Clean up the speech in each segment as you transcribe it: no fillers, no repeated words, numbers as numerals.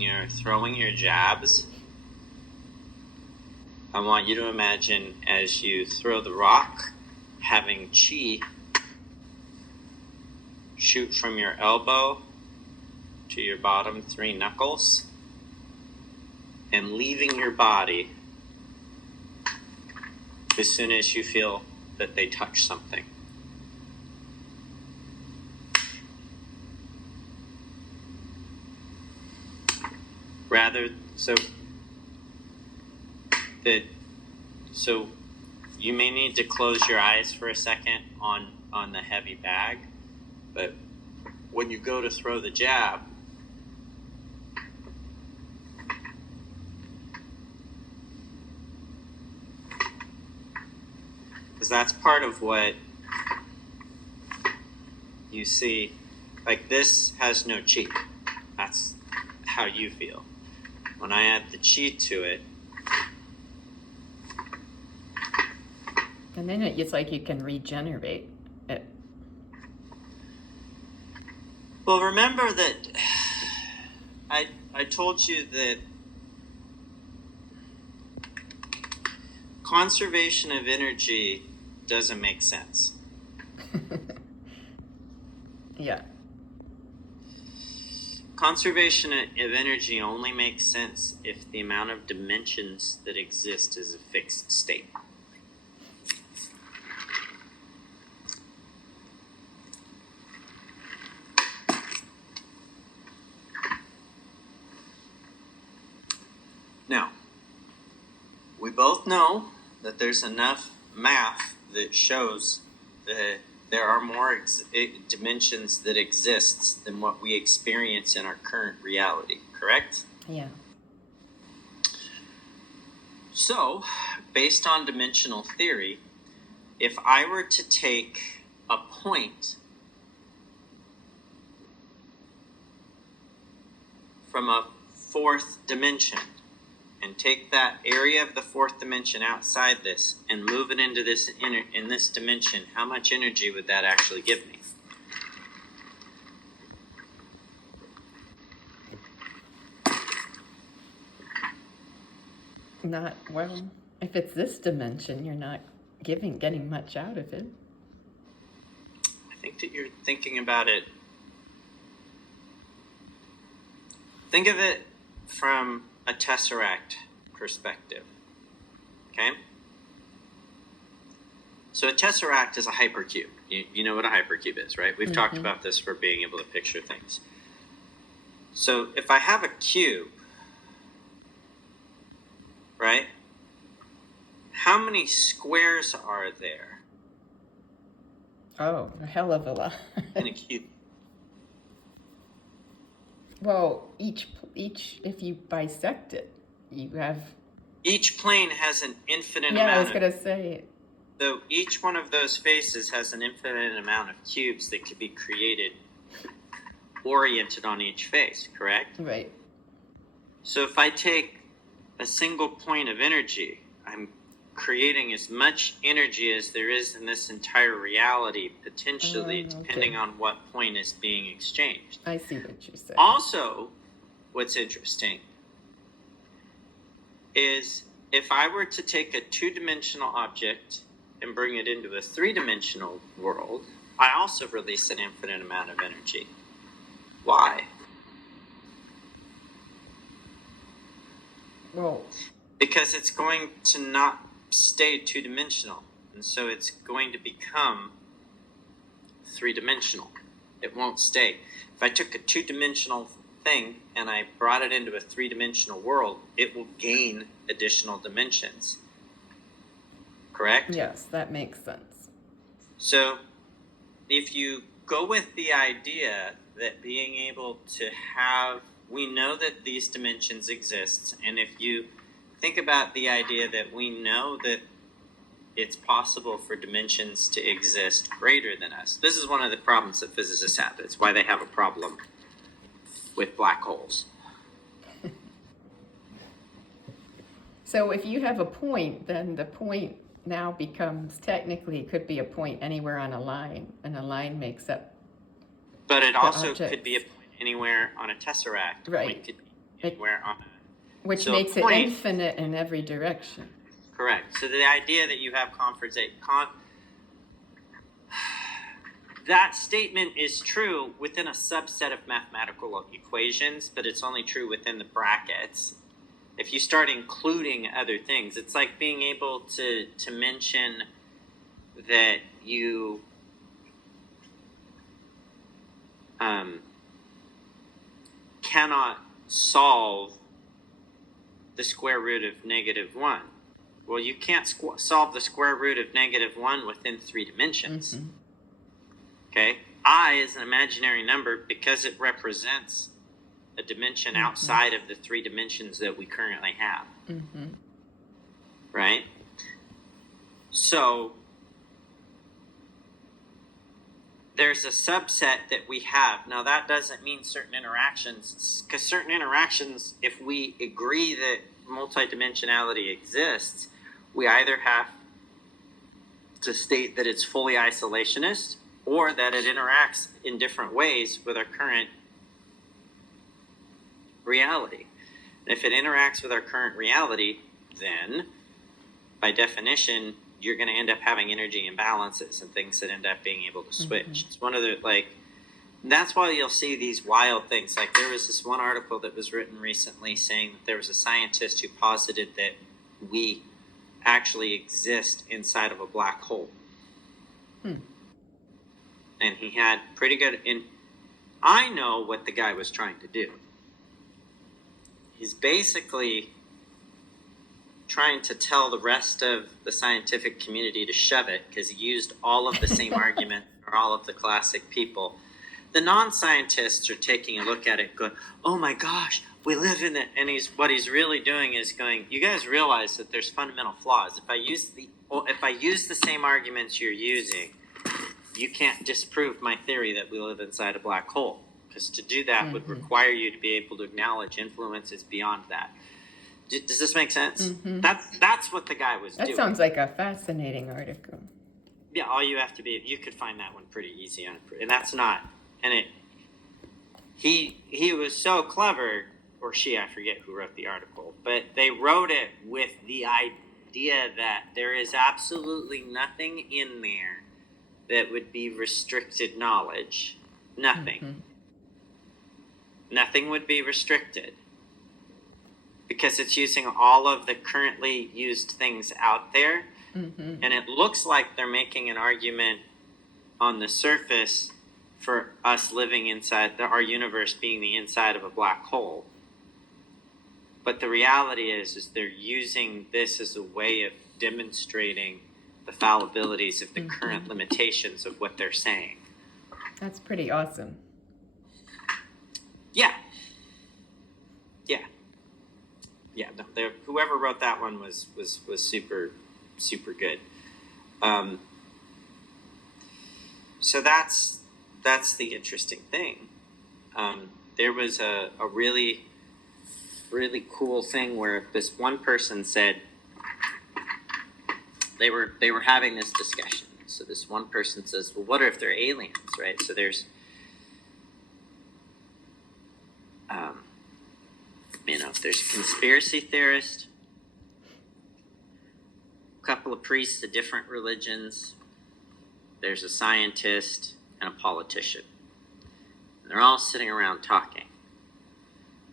you're throwing your jabs, I want you to imagine as you throw the rock, having chi shoot from your elbow to your bottom 3 knuckles and leaving your body as soon as you feel that they touch something. So you may need to close your eyes for a second on the heavy bag, but when you go to throw the jab, because that's part of what you see, like this has no chi. That's how you feel. When I add the chi to it, and then it's like you can regenerate it. Well, remember that I told you that conservation of energy doesn't make sense. Yeah. Conservation of energy only makes sense if the amount of dimensions that exist is a fixed state. Now, we both know that there's enough math that shows that there are more dimensions that exist than what we experience in our current reality, correct? Yeah. So, based on dimensional theory, if I were to take a point from a 4th dimension and take that area of the 4th dimension outside this and move it into this in this dimension, how much energy would that actually give me? Not, well, if it's this dimension, you're not getting much out of it. I think that you're thinking about it. Think of it from a tesseract perspective. Okay? So a tesseract is a hypercube. You know what a hypercube is, right? We've talked about this for being able to picture things. So if I have a cube, right? How many squares are there? Oh, a hell of a lot. In a cube. Well, each if you bisect it, you have. Each plane has an infinite amount. Yeah, I was gonna say. So each one of those faces has an infinite amount of cubes that could be created, oriented on each face. Correct? Right. So if I take a single point of energy, I'm creating as much energy as there is in this entire reality, potentially, depending on what point is being exchanged. I see what you're saying. Also, what's interesting is if I were to take a 2-dimensional object and bring it into a 3-dimensional world, I also release an infinite amount of energy. Why? Well, because it's going to not stay 2-dimensional, and so it's going to become 3-dimensional. It won't stay. If I took a 2-dimensional thing and I brought it into a 3-dimensional world, it will gain additional dimensions. Correct? Yes, that makes sense. So if you go with the idea that being able to have, we know that these dimensions exist, and if you think about the idea that we know that it's possible for dimensions to exist greater than us. This is one of the problems that physicists have. It's why they have a problem with black holes. So if you have a point, then the point now becomes, technically, could be a point anywhere on a line, and a line makes up. But it also could be a point anywhere on a tesseract. Right. anywhere on a Which so makes it point- infinite in every direction. Correct. So the idea that you have that statement is true within a subset of mathematical equations, but it's only true within the brackets. If you start including other things, it's like being able to mention that you cannot solve the square root of -1. Well, you can't solve the square root of -1 within 3 dimensions. Mm-hmm. Okay? I is an imaginary number because it represents a dimension outside of the 3 dimensions that we currently have. Mm-hmm. Right? So, there's a subset that we have. Now, that doesn't mean certain interactions, because certain interactions, if we agree that multidimensionality exists, we either have to state that it's fully isolationist or that it interacts in different ways with our current reality. And if it interacts with our current reality, then by definition, you're going to end up having energy imbalances and things that end up being able to switch. Mm-hmm. It's one of the, that's why you'll see these wild things. Like, there was this one article that was written recently saying that there was a scientist who posited that we actually exist inside of a black hole. And he had pretty good, and I know what the guy was trying to do. He's basically trying to tell the rest of the scientific community to shove it, because he used all of the same argument or all of the classic people. The non-scientists are taking a look at it going, oh my gosh, we live in it. And what he's really doing is going, you guys realize that there's fundamental flaws. If I use the same arguments you're using, you can't disprove my theory that we live inside a black hole. Because to do that would require you to be able to acknowledge influences beyond that. Does this make sense? Mm-hmm. That's what the guy was doing. That sounds like a fascinating article. Yeah, all you have to be, you could find that one pretty easy on, and that's not, and he was so clever, or she, I forget who wrote the article, but they wrote it with the idea that there is absolutely nothing in there that would be restricted knowledge. Nothing. Mm-hmm. Nothing would be restricted. Because it's using all of the currently used things out there. Mm-hmm. And it looks like they're making an argument on the surface for us living inside, our universe being the inside of a black hole. But the reality is they're using this as a way of demonstrating the fallibilities of the current limitations of what they're saying. That's pretty awesome. Yeah. Yeah. Yeah, no, whoever wrote that one was super, super good. So that's the interesting thing. There was a really, really cool thing where this one person said they were having this discussion. So this one person says, "Well, what if they're aliens, right?" So there's there's a conspiracy theorist, a couple of priests of different religions, there's a scientist, and a politician. And they're all sitting around talking.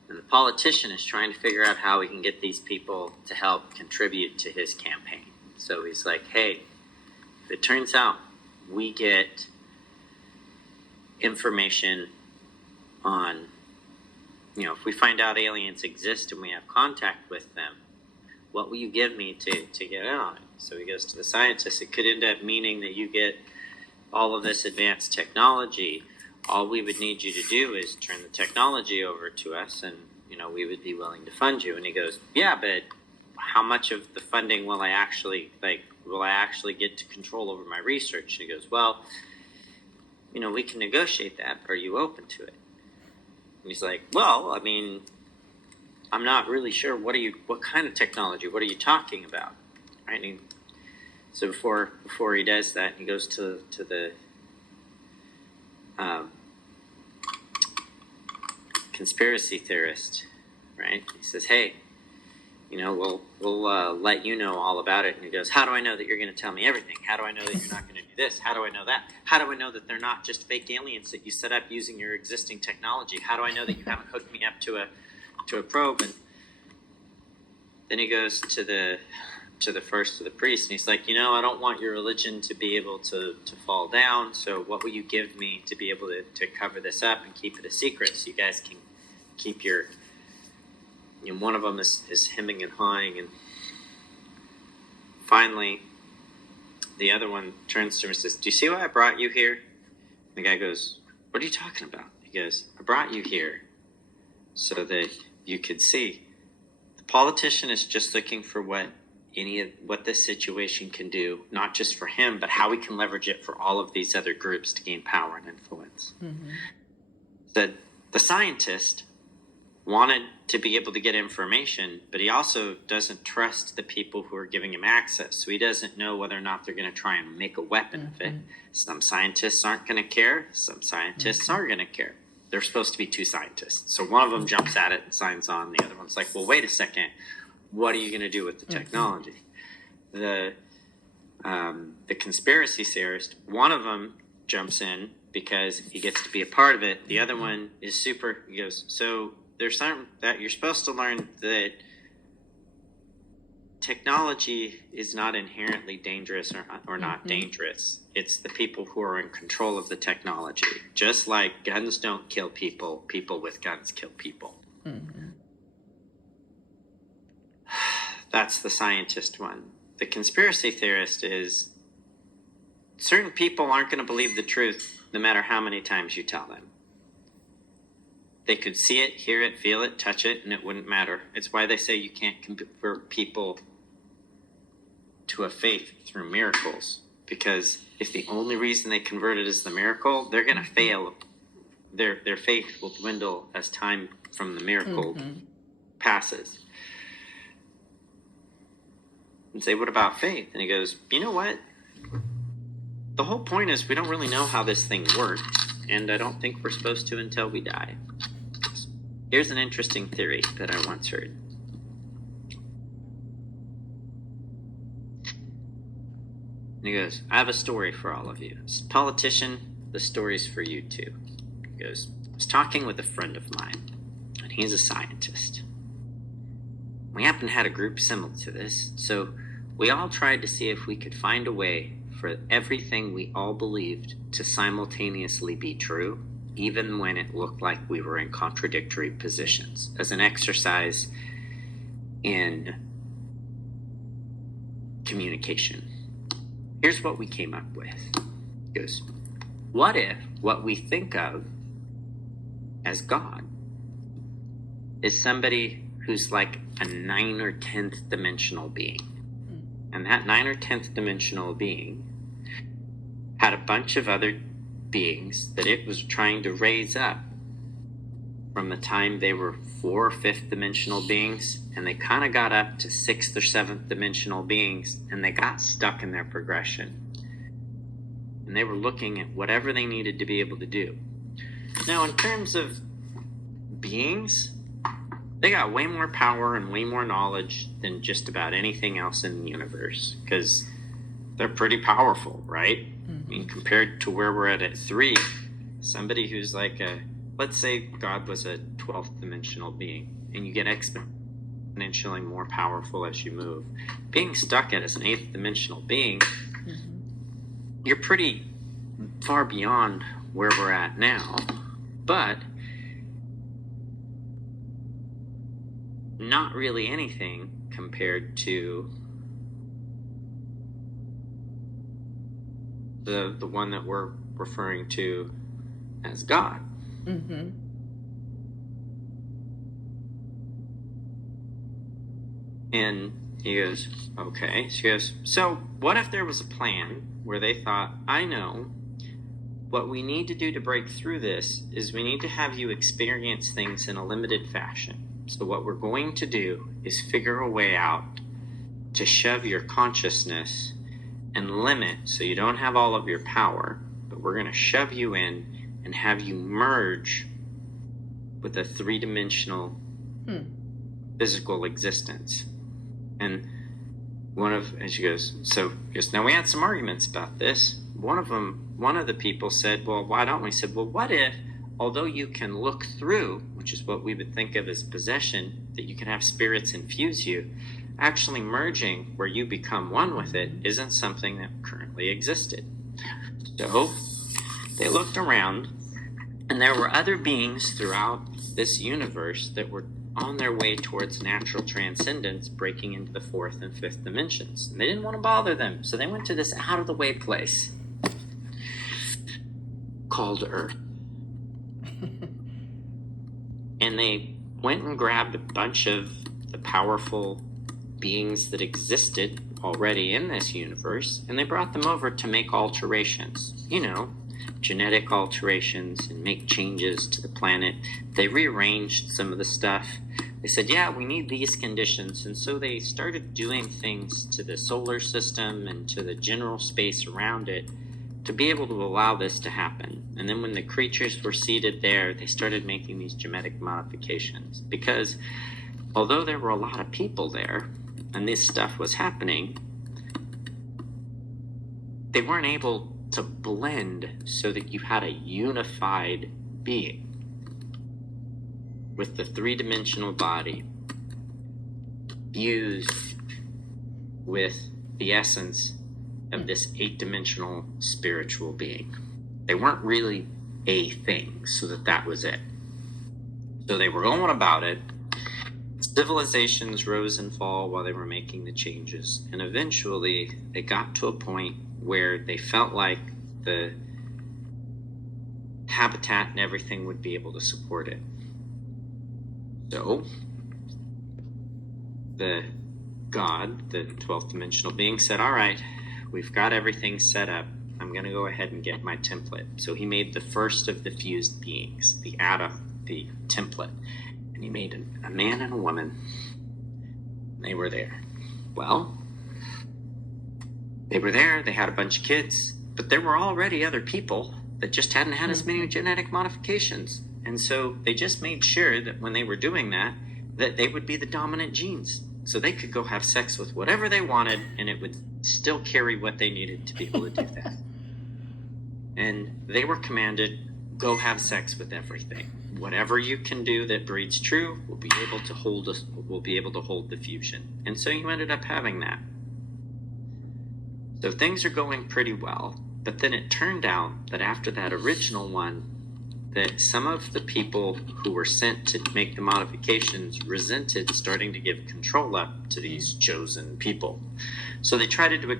And the politician is trying to figure out how we can get these people to help contribute to his campaign. So he's like, hey, if it turns out we get information on, if we find out aliens exist and we have contact with them, what will you give me to get on it? So he goes to the scientist. It could end up meaning that you get all of this advanced technology. All we would need you to do is turn the technology over to us, and we would be willing to fund you. And he goes, yeah, but how much of the funding will I actually get to control over my research? And he goes, well, we can negotiate that. Are you open to it? And he's like, well, I'm not really sure. What kind of technology? What are you talking about? Right? And so before he does that, he goes to the conspiracy theorist, right? He says, hey, we'll let you know all about it. And he goes, how do I know that you're going to tell me everything? How do I know that you're not going to do this? How do I know that? How do I know that they're not just fake aliens that you set up using your existing technology? How do I know that you haven't hooked me up to a probe? And then he goes to the priest, and he's like, I don't want your religion to be able to fall down. So what will you give me to be able to cover this up and keep it a secret so you guys can keep your... one of them is hemming and hawing, and finally the other one turns to him and says, do you see why I brought you here? And the guy goes, what are you talking about? He goes, I brought you here so that you could see. The politician is just looking for what this situation can do, not just for him, but how we can leverage it for all of these other groups to gain power and influence. Mm-hmm. The scientist wanted to be able to get information, but he also doesn't trust the people who are giving him access. So he doesn't know whether or not they're going to try and make a weapon of it. Some scientists aren't going to care. Some scientists are going to care. There's supposed to be two scientists. So one of them jumps at it and signs on. The other one's like, well, wait a second. What are you going to do with the technology? The conspiracy theorist, one of them jumps in because he gets to be a part of it. The other one is he goes, so there's something that you're supposed to learn, that technology is not inherently dangerous or not dangerous. It's the people who are in control of the technology. Just like guns don't kill people, people with guns kill people. Mm-hmm. That's the scientist one. The conspiracy theorist is certain people aren't going to believe the truth no matter how many times you tell them. They could see it, hear it, feel it, touch it, and it wouldn't matter. It's why they say you can't convert people to a faith through miracles. Because if the only reason they converted is the miracle, they're going to fail. Their faith will dwindle as time from the miracle passes. And say, what about faith? And he goes, you know what? The whole point is we don't really know how this thing works, and I don't think we're supposed to until we die. Here's an interesting theory that I once heard. And he goes, I have a story for all of you. Politician, the story's for you too. He goes, I was talking with a friend of mine, and he's a scientist. We happen to have a group similar to this, so we all tried to see if we could find a way for everything we all believed to simultaneously be true, even when it looked like we were in contradictory positions, as an exercise in communication. Here's what we came up with. It goes, what if what we think of as God is somebody who's like a 9 or 10th dimensional being? And that 9 or 10th dimensional being had a bunch of other beings that it was trying to raise up from the time they were 4th or 5th dimensional beings, and they kind of got up to 6th or 7th dimensional beings, and they got stuck in their progression. And they were looking at whatever they needed to be able to do. Now, in terms of beings, they got way more power and way more knowledge than just about anything else in the universe, because they're pretty powerful, right? I mean, compared to where we're at 3, somebody who's like let's say God was a 12th dimensional being, and you get exponentially more powerful as you move. Being stuck as an 8th dimensional being, you're pretty far beyond where we're at now, but not really anything compared to the one that we're referring to as God. And he goes, okay. She goes, so what if there was a plan where they thought, I know what we need to do to break through this is we need to have you experience things in a limited fashion. So what we're going to do is figure a way out to shove your consciousness and limit so you don't have all of your power, but we're going to shove you in and have you merge with a 3-dimensional physical existence. And she goes, now we had some arguments about this. One of the people said, well, why don't we? Said, well, what if, although you can look through, which is what we would think of as possession, that you can have spirits infuse you, actually merging where you become one with it isn't something that currently existed. So they looked around, and there were other beings throughout this universe that were on their way towards natural transcendence, breaking into the fourth and fifth dimensions. And they didn't want to bother them, so they went to this out-of-the-way place called Earth. And they went and grabbed a bunch of the powerful beings that existed already in this universe, and they brought them over to make alterations. Genetic alterations, and make changes to the planet. They rearranged some of the stuff. They said, yeah, we need these conditions. And so they started doing things to the solar system and to the general space around it to be able to allow this to happen. And then when the creatures were seated there, they started making these genetic modifications. Because although there were a lot of people there and this stuff was happening, they weren't able to blend so that you had a unified being with the three-dimensional body fused with the essence of this eight-dimensional spiritual being. They weren't really a thing, so that was it. So they were going about it. Civilizations rose and fall while they were making the changes, and eventually they got to a point where they felt like the habitat and everything would be able to support it. So the God, the 12th dimensional being, said, all right, we've got everything set up. I'm going to go ahead and get my template. So he made the first of the fused beings, the template. And he made a man and a woman. And they were there. Well, they were there, they had a bunch of kids, but there were already other people that just hadn't had as many genetic modifications. And so they just made sure that when they were doing that they would be the dominant genes. So they could go have sex with whatever they wanted, and it would still carry what they needed to be able to do that. And they were commanded, go have sex with everything. Whatever you can do that breeds true will be able to hold the fusion. And so you ended up having that. So things are going pretty well, but then it turned out that after that original one, that some of the people who were sent to make the modifications resented starting to give control up to these chosen people. So they tried to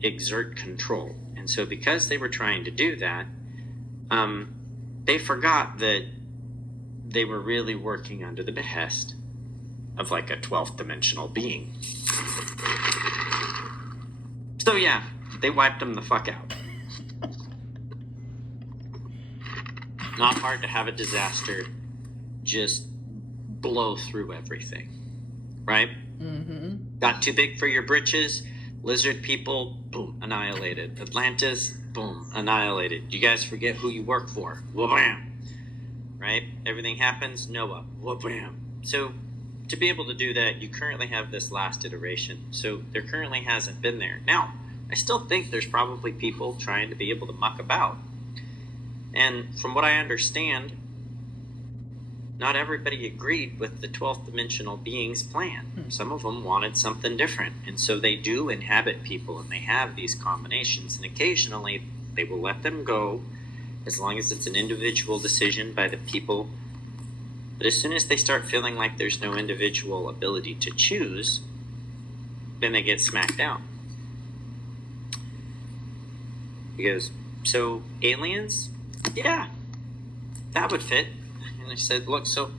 exert control. And so because they were trying to do that, they forgot that they were really working under the behest of like a 12th dimensional being. So yeah, they wiped them the fuck out. Not hard to have a disaster just blow through everything, right? Mm-hmm. Got too big for your britches, lizard people, boom, annihilated. Atlantis, boom, annihilated. You guys forget who you work for. Wha-bam! Right? Everything happens, Noah, wha-bam! So to be able to do that, you currently have this last iteration. So there currently hasn't been there. Now, I still think there's probably people trying to be able to muck about. And from what I understand, not everybody agreed with the 12th dimensional being's plan. Some of them wanted something different. And so they do inhabit people, and they have these combinations. And occasionally they will let them go as long as it's an individual decision by the people. But as soon as they start feeling like there's no individual ability to choose, then they get smacked down. He goes, so aliens? Yeah, that would fit. And I said, look, so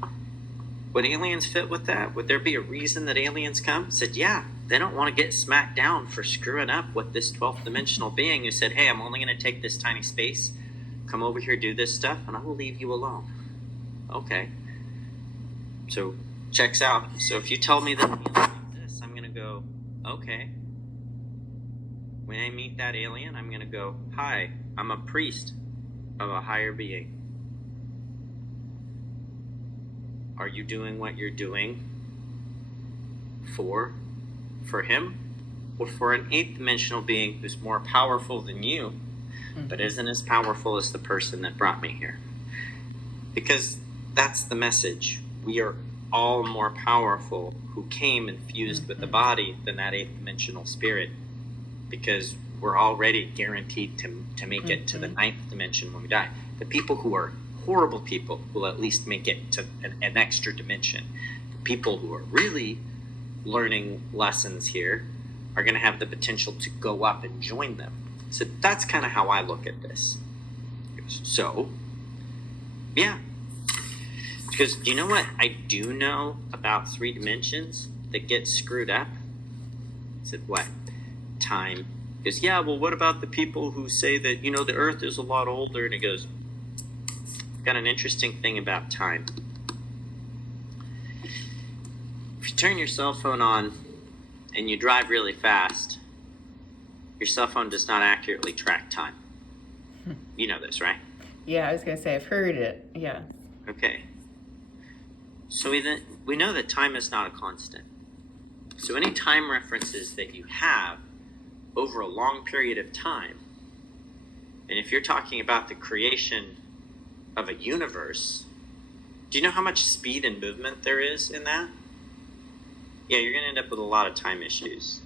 would aliens fit with that? Would there be a reason that aliens come? I said, yeah, they don't want to get smacked down for screwing up with this 12th dimensional being who said, hey, I'm only going to take this tiny space, come over here, do this stuff, and I will leave you alone. Okay. So, checks out. So if you tell me that aliens exist, I'm going to go, okay. When I meet that alien, I'm going to go, hi, I'm a priest of a higher being. Are you doing what you're doing for him, or for an eighth dimensional being who's more powerful than you, but isn't as powerful as the person that brought me here. Because that's the message. We are all more powerful who came and fused with the body than that eighth dimensional spirit, because we're already guaranteed to make it to the ninth dimension when we die. The people who are horrible people will at least make it to an extra dimension. The people who are really learning lessons here are going to have the potential to go up and join them. So that's kind of how I look at this. So, yeah. Because do you know what I do know about 3 dimensions that get screwed up? I said, what? Time. He goes, yeah, well, what about the people who say that, the earth is a lot older? And he goes, got an interesting thing about time. If you turn your cell phone on and you drive really fast, your cell phone does not accurately track time. You know this, right? Yeah, I was going to say, I've heard it. Yeah. Okay. So we know that time is not a constant. So any time references that you have over a long period of time, and if you're talking about the creation of a universe, do you know how much speed and movement there is in that? Yeah, you're going to end up with a lot of time issues.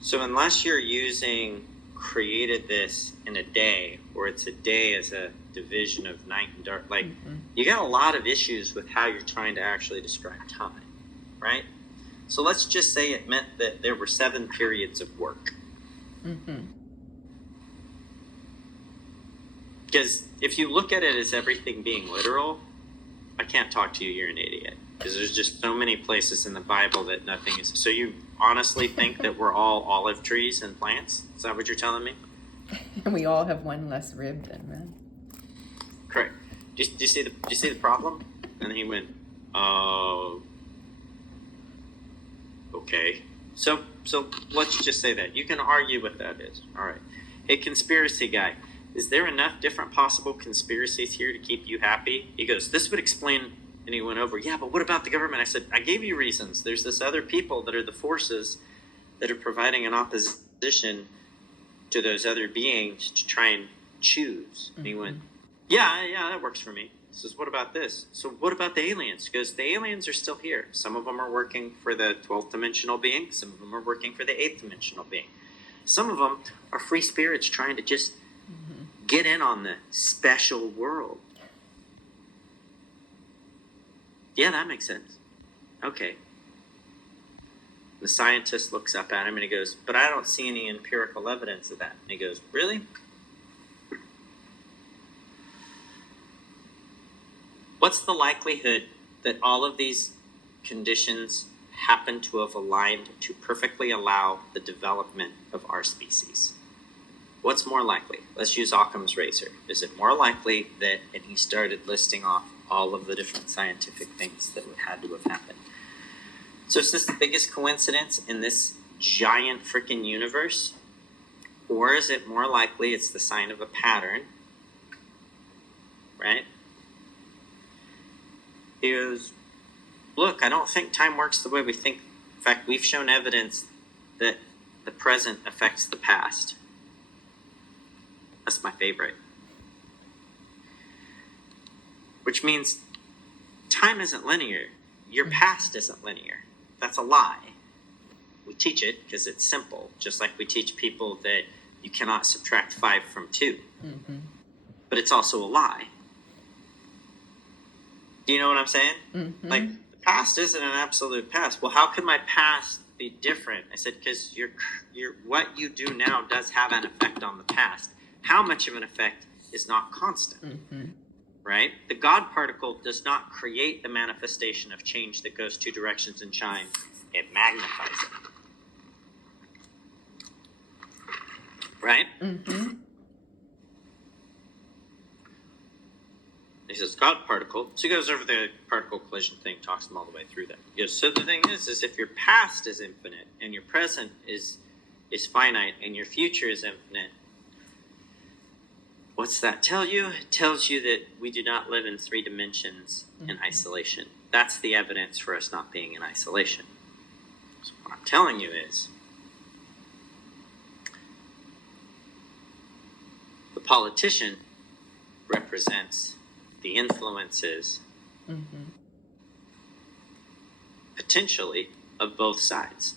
So unless you're using created this in a day, or it's a day as a division of night and dark, you got a lot of issues with how you're trying to actually describe time, right? So let's just say it meant that there were 7 periods of work. Because if you look at it as everything being literal, I can't talk to you, you're an idiot. Because there's just so many places in the Bible that nothing is. So you honestly think that we're all olive trees and plants? Is that what you're telling me? And we all have one less rib than men. Correct. Do you see the problem? And he went, oh, okay. So let's just say that. You can argue what that is. All right. Hey, conspiracy guy, is there enough different possible conspiracies here to keep you happy? He goes, this would explain, and he went over, yeah, but what about the government? I said, I gave you reasons. There's this other people that are the forces that are providing an opposition to those other beings to try and choose. And he went, yeah, that works for me. He says, what about this? So what about the aliens? Because the aliens are still here. Some of them are working for the 12th dimensional being. Some of them are working for the 8th dimensional being. Some of them are free spirits trying to just get in on the special world. Yeah, that makes sense. Okay. The scientist looks up at him and he goes, but I don't see any empirical evidence of that. And he goes, really? What's the likelihood that all of these conditions happen to have aligned to perfectly allow the development of our species? What's more likely? Let's use Occam's razor. Is it more likely that, and he started listing off all of the different scientific things that had to have happened. So is this the biggest coincidence in this giant freaking universe? Or is it more likely it's the sign of a pattern? Right? He goes, look, I don't think time works the way we think. In fact, we've shown evidence that the present affects the past. That's my favorite. Which means time isn't linear. Your past isn't linear. That's a lie. We teach it because it's simple, just like we teach people that you cannot subtract 5 from 2. But it's also a lie. Do you know what I'm saying? Like, the past isn't an absolute past. Well, how could my past be different? I said, because your what you do now does have an effect on the past. How much of an effect is not constant, right? The God particle does not create the manifestation of change that goes 2 directions and shine. It magnifies it, right? He says, God particle. So he goes over the particle collision thing, talks them all the way through that. He goes, so the thing is if your past is infinite and your present is finite and your future is infinite, what's that tell you? It tells you that we do not live in 3 dimensions in isolation. That's the evidence for us not being in isolation. So what I'm telling you is, the politician represents the influences, potentially, of both sides.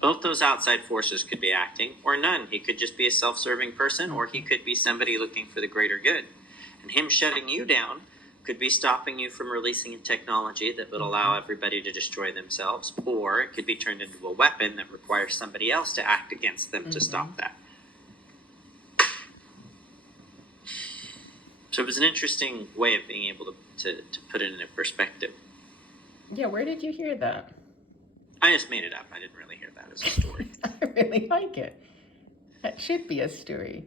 Both those outside forces could be acting, or none. He could just be a self-serving person, or he could be somebody looking for the greater good. And him shutting you down could be stopping you from releasing a technology that would allow everybody to destroy themselves, or it could be turned into a weapon that requires somebody else to act against them to stop that. So it was an interesting way of being able to put it into perspective. Yeah, where did you hear that? I just made it up. I didn't really hear that as a story. I really like it. That should be a story.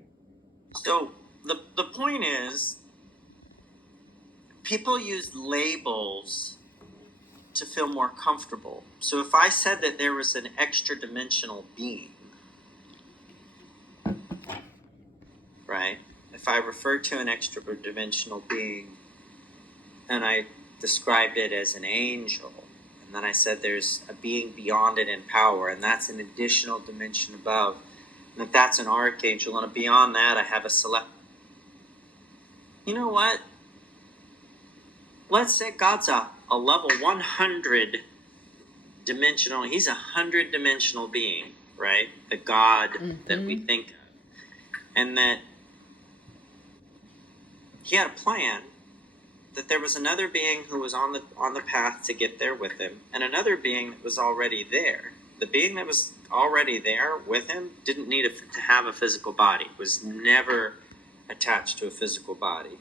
So the point is, people use labels to feel more comfortable. So if I said that there was an extra dimensional being, right? If I referred to an extra dimensional being and I described it as an angel, and then I said there's a being beyond it in power, and that's an additional dimension above, and that's an archangel, and beyond that I have a select. You know what? Let's say God's a level 100 dimensional. He's a 100-dimensional being, right? The God that we think of. And that he had a plan, that there was another being who was on the path to get there with him, and another being that was already there. The being that was already there with him didn't need to have a physical body, was never attached to a physical body.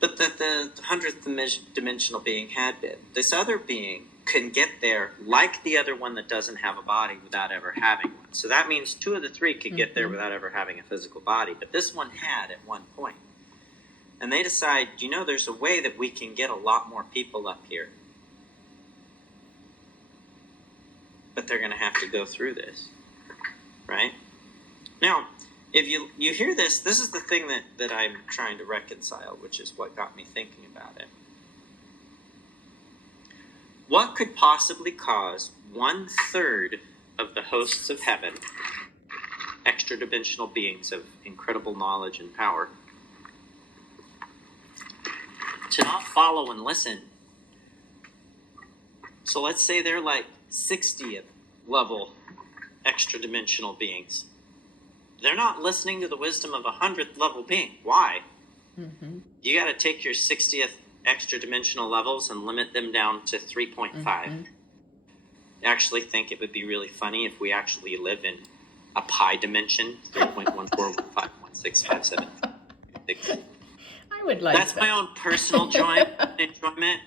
But that the 100th dimensional being had been. This other being can get there like the other one that doesn't have a body without ever having one. So that means two of the three could get there without ever having a physical body. But this one had at one point. And they decide, there's a way that we can get a lot more people up here. But they're going to have to go through this, right? Now, if you hear this is the thing that I'm trying to reconcile, which is what got me thinking about it. What could possibly cause 1/3 of the hosts of heaven, extra-dimensional beings of incredible knowledge and power, to not follow and listen? So let's say they're like 60th level extra-dimensional beings. They're not listening to the wisdom of a 100th level being. Why? You got to take your 60th extra-dimensional levels and limit them down to 3.5. I actually think it would be really funny if we actually live in a pi dimension, 3.14151657. I would like That's my own personal enjoyment.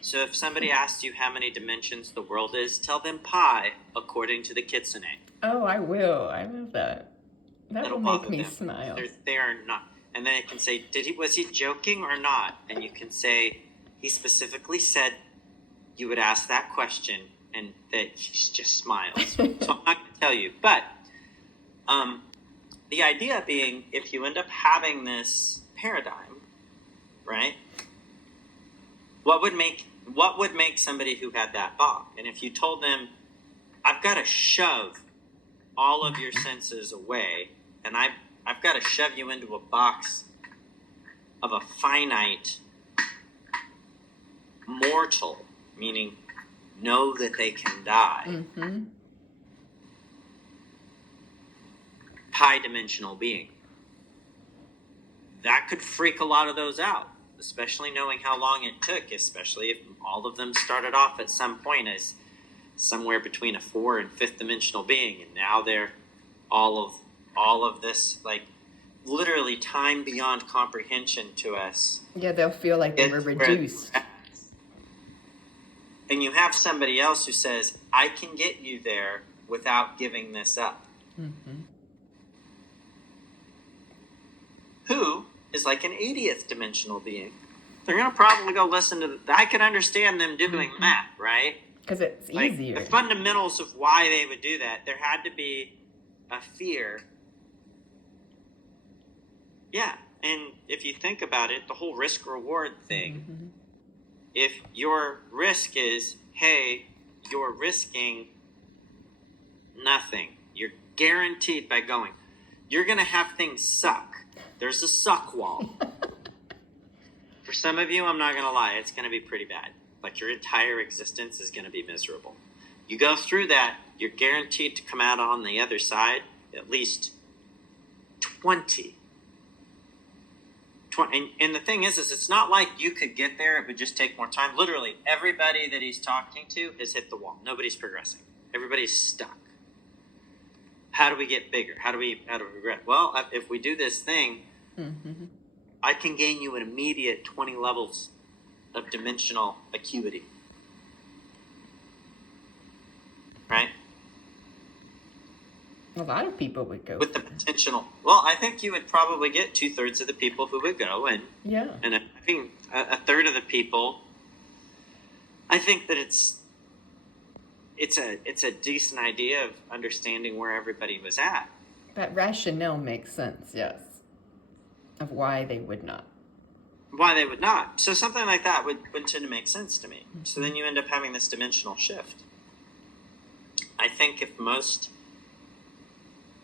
So if somebody asks you how many dimensions the world is, tell them pi according to the Kitsune. Oh, I will. I love that. That'll make me them. smile. They are not. And then it can say, was he joking or not? And you can say, he specifically said you would ask that question, and that he just smiles. So I'm not going to tell you. But the idea being, if you end up having this paradigm, right? What would make somebody who had that thought? And if you told them, I've got to shove all of your senses away, and I've got to shove you into a box of a finite mortal, meaning know that they can die, pi-dimensional being. That could freak a lot of those out, especially knowing how long it took, especially if all of them started off at some point as somewhere between a 4th and 5th dimensional being, and now they're all of this, like, literally time beyond comprehension to us. Yeah, they'll feel like they were reduced. And you have somebody else who says, I can get you there without giving this up. Who is like an 80th dimensional being. They're going to probably go listen to I can understand them doing that, right? Because it's easier. The fundamentals of why they would do that, there had to be a fear. Yeah, and if you think about it, the whole risk-reward thing, if your risk is, hey, you're risking nothing. You're guaranteed by going. You're going to have things suck. There's a suck wall. For some of you, I'm not going to lie, it's going to be pretty bad. Like your entire existence is going to be miserable. You go through that, you're guaranteed to come out on the other side at least 20. And the thing is it's not like you could get there, it would just take more time. Literally, everybody that he's talking to has hit the wall. Nobody's progressing. Everybody's stuck. How do we get bigger? How do we progress? Well, if we do this thing, I can gain you an immediate 20 levels of dimensional acuity. Right? A lot of people would go. With the potential. Well, I think you would probably get 2/3 of the people who would go, and I think a third of the people. I think that it's a decent idea of understanding where everybody was at. That rationale makes sense, yes, of why they would not. Why they would not. So something like that would tend to make sense to me. So then you end up having this dimensional shift. I think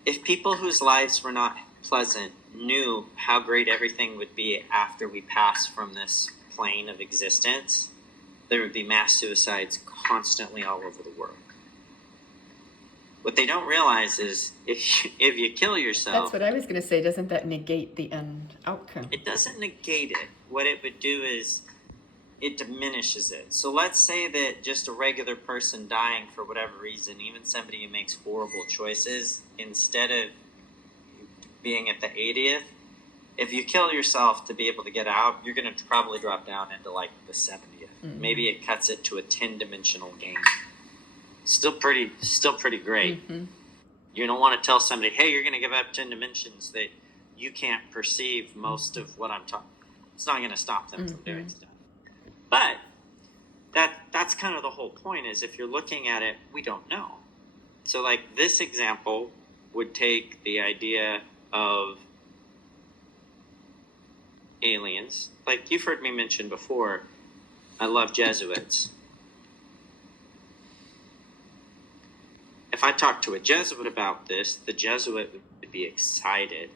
if people whose lives were not pleasant knew how great everything would be after we pass from this plane of existence, there would be mass suicides constantly all over the world. What they don't realize is if you kill yourself... That's what I was going to say. Doesn't that negate the end outcome? It doesn't negate it. What it would do is it diminishes it. So let's say that just a regular person dying for whatever reason, even somebody who makes horrible choices, instead of being at the 80th, if you kill yourself to be able to get out, you're going to probably drop down into like the 70th. Maybe it cuts it to a 10-dimensional game. Still pretty great. You don't want to tell somebody, hey, you're going to give up 10 dimensions that you can't perceive most of what I'm talking. It's not going to stop them from doing stuff. But that's kind of the whole point, is if you're looking at it, we don't know. So like this example would take the idea of aliens. Like you've heard me mention before, I love Jesuits. If I talked to a Jesuit about this, the Jesuit would be excited.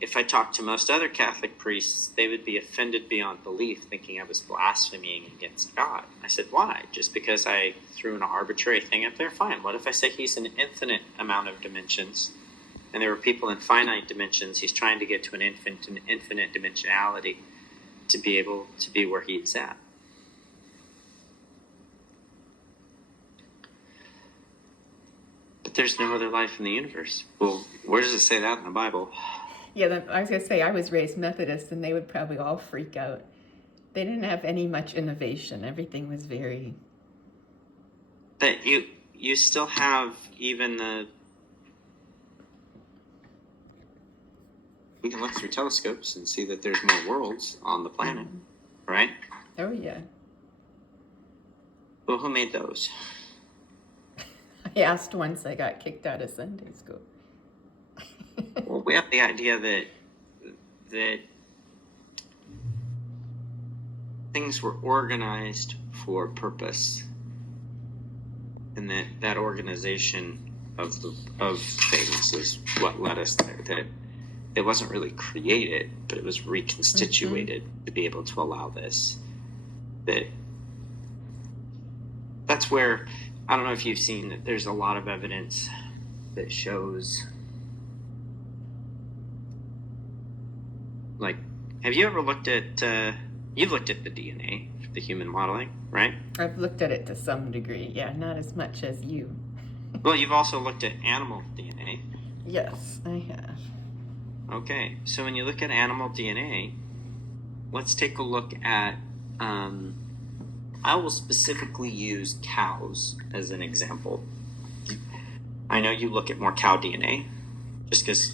If I talked to most other Catholic priests, they would be offended beyond belief, thinking I was blaspheming against God. I said, why? Just because I threw an arbitrary thing up there? Fine. What if I say he's an infinite amount of dimensions, and there were people in finite dimensions? He's trying to get to an infinite dimensionality to be able to be where he's at. But there's no other life in the universe. Well, where does it say that in the Bible? Yeah, I was going to say, I was raised Methodist, and they would probably all freak out. They didn't have much innovation. Everything was very... That you still have even the... We can look through telescopes and see that there's more worlds on the planet, right? Oh, yeah. Well, who made those? I asked once, I got kicked out of Sunday school. Well, we have the idea that things were organized for purpose, and that organization of things is what led us there. That it wasn't really created, but it was reconstituted to be able to allow this. That's where, I don't know if you've seen that there's a lot of evidence that shows, like, have you ever looked at, you've looked at the DNA, the human modeling, right? I've looked at it to some degree, yeah, not as much as you. Well, you've also looked at animal DNA. Yes, I have. Okay, so when you look at animal DNA, let's take a look at, I will specifically use cows as an example. I know you look at more cow DNA, just because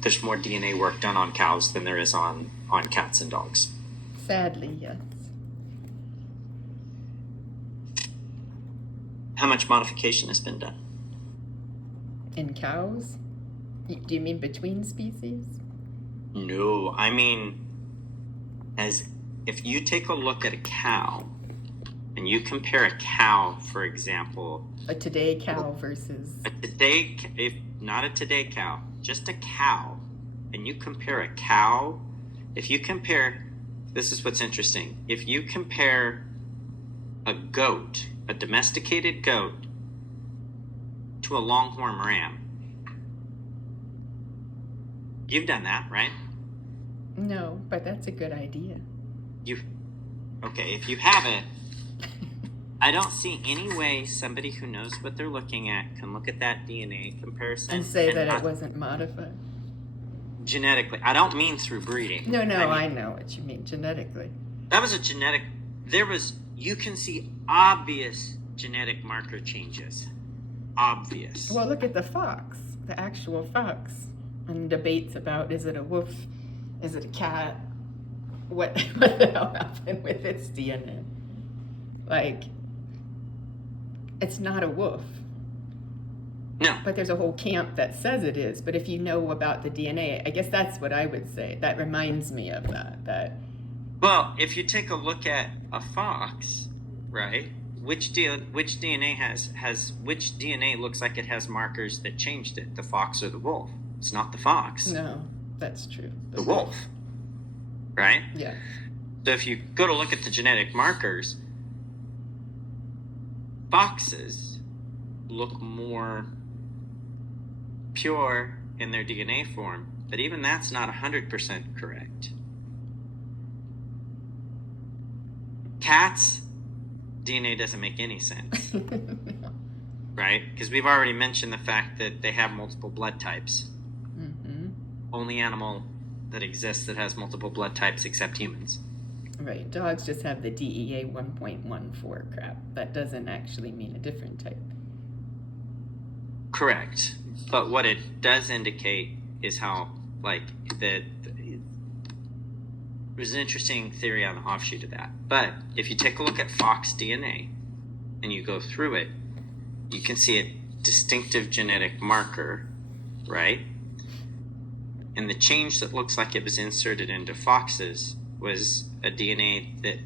there's more DNA work done on cows than there is on cats and dogs. Sadly, yes. How much modification has been done? In cows? Do you mean between species? No, I mean, if you take a look at a cow and you compare a cow, for example, A today cow versus. if not a today cow, just a cow, and you compare a cow, this is what's interesting. If you compare a goat, a domesticated goat, to a longhorn ram, you've done that, right? No, but that's a good idea. Okay, if you haven't, I don't see any way somebody who knows what they're looking at can look at that DNA comparison And say that not it wasn't modified. genetically. I don't mean through breeding. No, I I mean, know what you mean genetically. that was a genetic. You can see obvious genetic marker changes. Obvious. Well, look at the fox, the actual fox, and debates about is it a wolf, is it a cat, what the hell happened with its DNA? Like, it's not a wolf. No. But there's a whole camp that says it is. But if you know about the DNA, I guess that's what I would say. That reminds me of that. Well, if you take a look at a fox, right? Which DNA has which DNA looks like it has markers that changed it? The fox or the wolf? It's not the fox. No, that's true. The wolf. Right? Yeah. So if you go to look at the genetic markers, foxes look more pure in their DNA form, but even that's not 100% correct. Cats' DNA doesn't make any sense, No. right? Because we've already mentioned the fact that they have multiple blood types. Mm-hmm. Only animal that exists that has multiple blood types except humans. Right. Dogs just have the DEA 1.14 crap. That doesn't actually mean a different type. Correct. But what it does indicate is how, like, there's an interesting theory on the offshoot of that. But if you take a look at fox DNA and you go through it, you can see a distinctive genetic marker, right? And the change that looks like it was inserted into foxes was a DNA that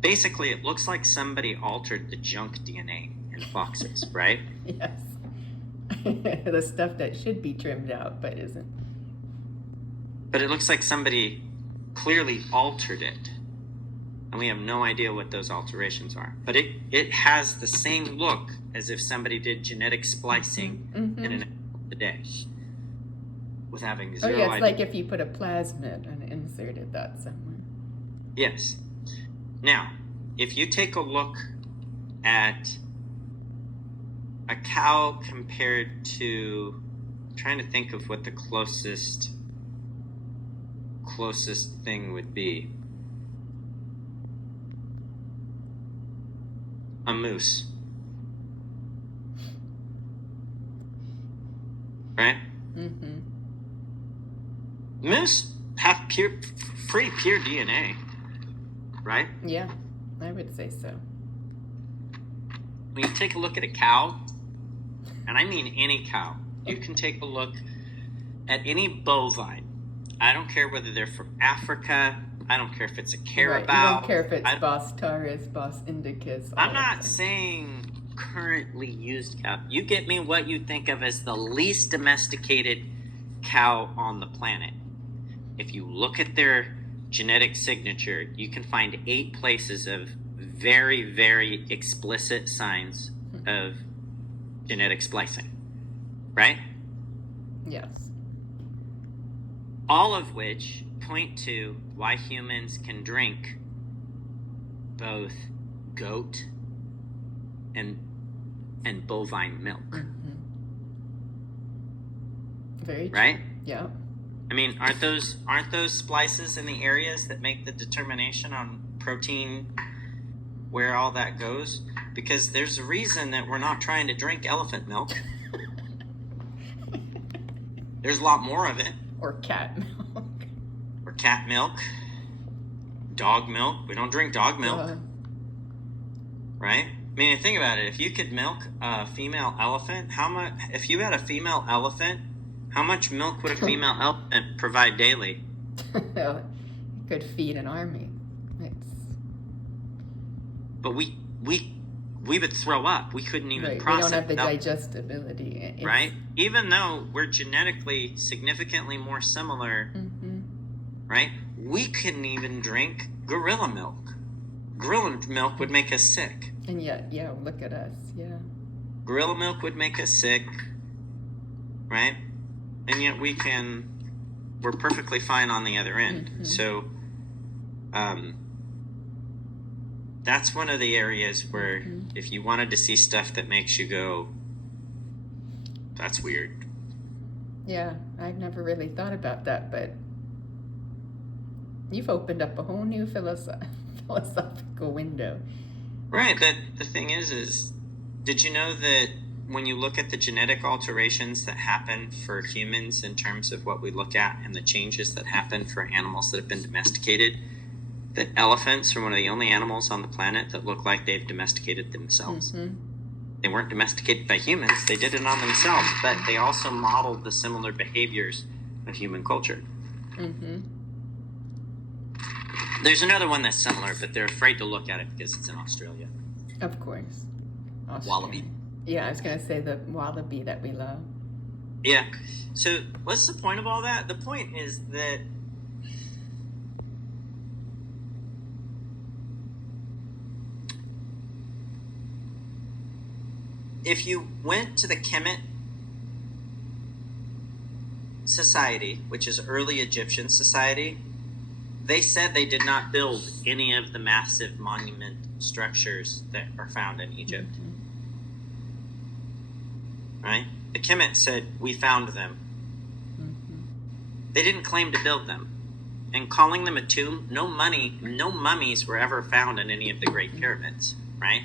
basically it looks like somebody altered the junk DNA in foxes, right? Yes. The stuff that should be trimmed out but isn't. But it looks like somebody clearly altered it. And we have no idea what those alterations are. But it has the same look as if somebody did genetic splicing Mm-hmm. in an today. With having Oh zero yeah, it's idea. like if you put a plasmid and inserted that somewhere. Yes. Now, if you take a look at a cow compared to, I'm trying to think of what the closest thing would be. A moose. Right? Mm-hmm. Moose have pretty pure DNA, right? Yeah, I would say so. When you take a look at a cow, and I mean any cow, you can take a look at any bovine. I don't care whether they're from Africa. I don't care if it's a carabao. Right. You don't care if it's Bos taurus, Bos indicus. I'm not saying currently used cow. You get me what you think of as the least domesticated cow on the planet. If you look at their genetic signature, you can find 8 places of very, very explicit signs of genetic splicing, right? Yes. All of which point to why humans can drink both goat and bovine milk, Mm-hmm. Very true. right? Yeah. I mean, aren't those splices in the areas that make the determination on protein where all that goes? Because there's a reason that we're not trying to drink elephant milk. There's a lot more of it. Or cat milk. Or cat milk, dog milk. We don't drink dog milk, right? I mean, think about it. If you could milk a female elephant, how much? If you had a female elephant, how much milk would a female elephant provide daily? Well, it could feed an army. It's but we would throw up. We couldn't even Right. We process don't have the that, digestibility. It's- right? Even though we're genetically significantly more similar, right? We couldn't even drink gorilla milk. Gorilla milk would make us sick. And yet, yeah, look at us. Yeah. Gorilla milk would make us sick, right? And yet we're perfectly fine on the other end. So, that's one of the areas where if you wanted to see stuff that makes you go, that's weird. Yeah, I've never really thought about that, but you've opened up a whole new philosophical window. Right, but the thing is, did you know that when you look at the genetic alterations that happen for humans in terms of what we look at and the changes that happen for animals that have been domesticated, that elephants are one of the only animals on the planet that look like they've domesticated themselves? They weren't domesticated by humans, they did it on themselves, but they also modeled the similar behaviors of human culture. There's another one that's similar, but they're afraid to look at it because it's in Australia. Of course. Wallaby. Yeah, I was going to say the wallaby that we love. Yeah. So what's the point of all that? The point is that if you went to the Kemet society, which is early Egyptian society, they said they did not build any of the massive monument structures that are found in Egypt. Right? The Kemet said, we found them. They didn't claim to build them. And calling them a tomb, no mummies were ever found in any of the Great Pyramids, right?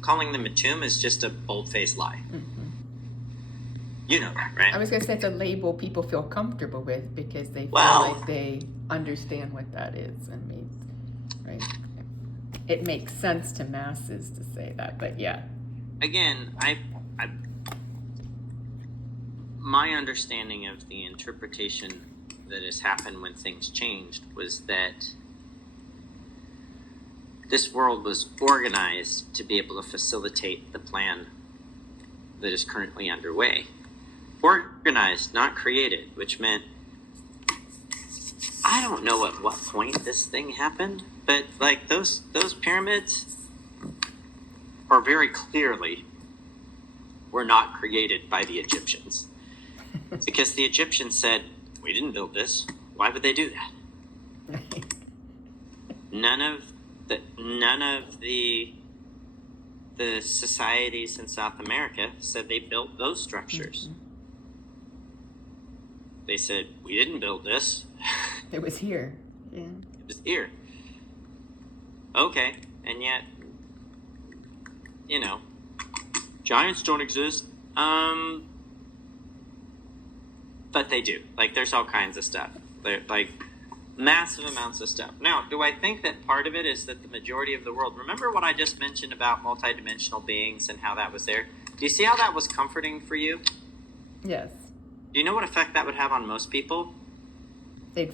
Calling them a tomb is just a bold-faced lie. You know that, right? I was going to say it's a label people feel comfortable with because they feel like they understand what that is and means, right? It makes sense to masses to say that, but yeah. Again, my understanding of the interpretation that has happened when things changed was that this world was organized to be able to facilitate the plan that is currently underway. Organized, not created, which meant I don't know at what point this thing happened, but like those pyramids are very clearly were not created by the Egyptians. Because the Egyptians said, we didn't build this. Why would they do that? None of the societies in South America said they built those structures. They said, we didn't build this. It was here. Yeah. It was here. Okay, and yet, giants don't exist. But they do. Like, there's all kinds of stuff. They're, like, massive amounts of stuff. Now, do I think that part of it is that the majority of the world... Remember what I just mentioned about multidimensional beings and how that was there? Do you see how that was comforting for you? Yes. Do you know what effect that would have on most people? They'd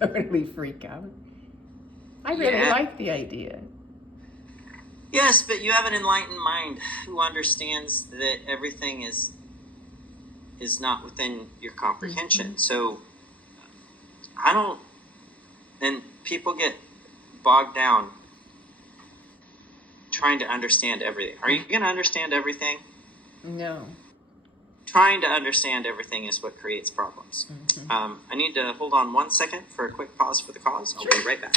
totally freak out. I really like the idea. Yes, but you have an enlightened mind who understands that everything is not within your comprehension. So and people get bogged down trying to understand everything. Are you going to understand everything? No. Trying to understand everything is what creates problems. I need to hold on 1 second for a quick pause for the cause. I'll be right back.